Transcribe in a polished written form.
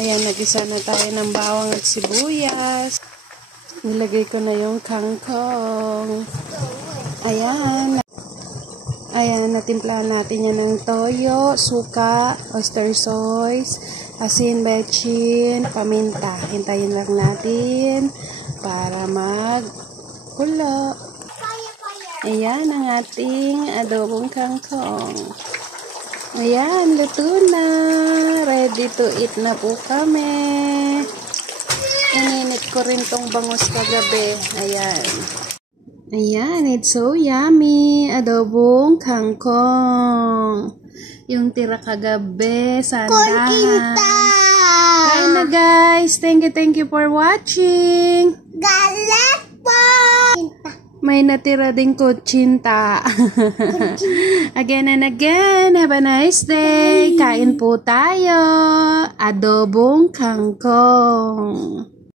Ayan, nagisa na tayo ng bawang at sibuyas. Nilagay ko na yung kangkong. Ayan. Ayan, natimplahan natin yan ng toyo, suka, oyster sauce, asin, bechin, paminta. Hintayin lang natin para magkulo. Ayan ang ating adobong kangkong. Ayan, luto na. Ready to eat na po kami. Ininit ko rin tong bangus kagabi. Ayan. Ayan, it's so yummy. Adobong kangkong. Yung tira kagabi, sandahan. Kain na guys. Thank you for watching. Galit po! May natira ding kutsinta. Again and again, have a nice day. Kain po tayo. Adobong kangkong.